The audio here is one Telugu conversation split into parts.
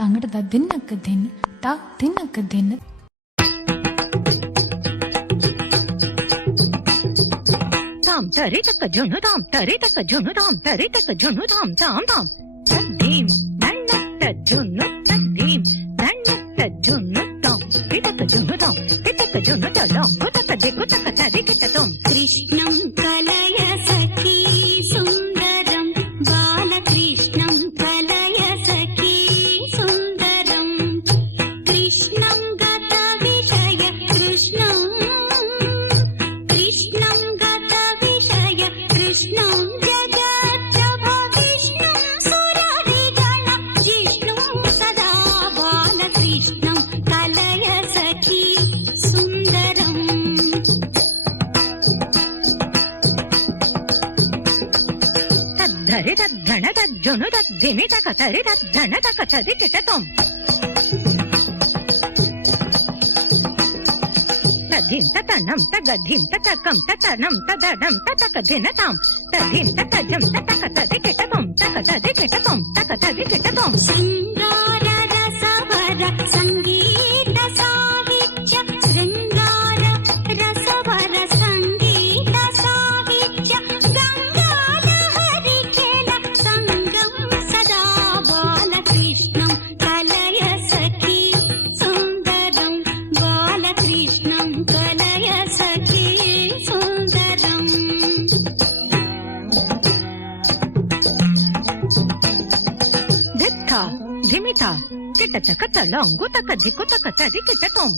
ತಂಗಡದ ದಿನಕ್ಕ ದಿನ ತಾ ದಿನಕ್ಕ ದಿನ తాం తరి తక్క జును తాం తరి తక్క జును తాం తరి తక్క జును తాం తాం తాం తద్దీం నన్నట్ట జును తద్దీం నన్నట్ట జును తాం తితక్క జును తాం తితక్క జును తలం గుతక దిక్కు తక్క తదికిట తాం కృష్ణం కలయ సఖీ సుందరం బాలకృష్ణం కలయ సఖీ సుందరం కృష్ణం గత విషయ కృష్ణం కృష్ణం గత విషయ కృష్ణం జగత్ప్రభ విష్ణుం సురరిగణ జిష్ణుం సదా బాలకృష్ణం కలయ సఖీ సుందరం తద్ధరి తద్ధణ తజ్జును తద్దిమి తక తరి తద్ధణ తక తదికిట తాం తధిం తనం తగధిం తకం తనం తదడం తక దినతాం తధిం తజం తక తదికిట తాం తక తదికిట తాం తక తదికిట తాం శృంగార రసవర సంగీత సాహిత్య శృంగార రసవర సంగీత సాహిత్య గంగాధరి ఖేల సంగం సదా బాలకృష్ణం కలయ సఖీ సుందరం బాలకృష్ణం కలయ సఖీ సుందరం దిత్త ధిమిత కిట తక తలంగు తక దిక్కు తక తదికిట తాం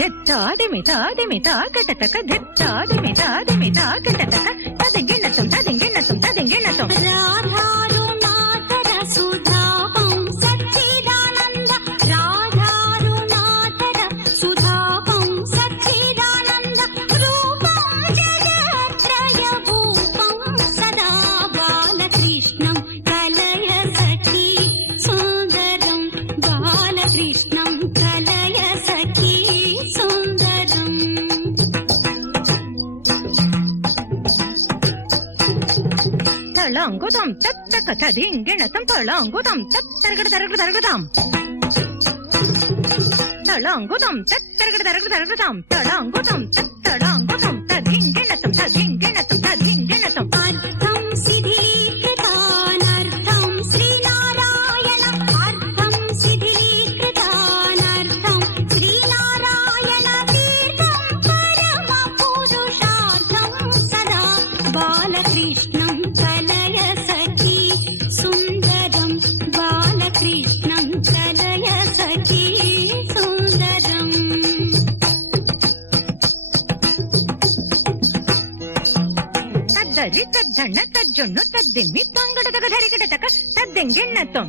దిత్త ధిమిత ధిమిత కిట తక దిత్త ధిమిత ధిమిత కిట తక తదింగిణతం తదింగిణతం తదింగిణతం రాధారుణాధర సుధాపం సచ్చిదానంద రాధారుణాధర సుధాపం సచ్చిదానంద రూపం జగత్రయ భూపం సదా బాలకృష్ణం కలయ సఖీ సుందరం బాలకృష్ణం కలయ సఖీ సుందరం తళంగుతం తత్తక తదింగిణతం తళంగుతం తత్తరగడ తరగడ తరగదాం తళంగుతం తత్తరగడ తరగడ తరగదాం తళంగుతం తత్తళంగుతం తదింగిణతం తదింగిణతం తదింగిణతం అర్థం శిథిలీకృతానర్థం శ్రీనారాయణ అర్థం శిథిలీకృతానర్థం శ్రీనారాయణ తీర్థం పరమ పురుషార్థం సదా బాలకృష్ణం కలయ సఖీ సుందరం బాలకృష్ణం కలయ సఖీ సుందరం తద్దరి తద్దణ తజ్జున్ను తద్దిమ్మి తంగడతగ ధరికిట తక తద్దింగిణతం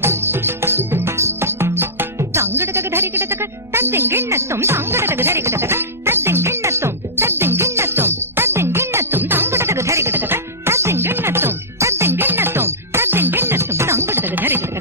తంగడతగ ధరికిట తక తద్దింగిణతం తంగడతగ ధరికిట తక తద్దింగిణతం తద్దింగిణతం తద్దింగిణతం తంగడతగ ధరికిట తక తద్దింగిణతం తద్దింగిణతం తద్దింగిణతం తంగడతగ ధరికిట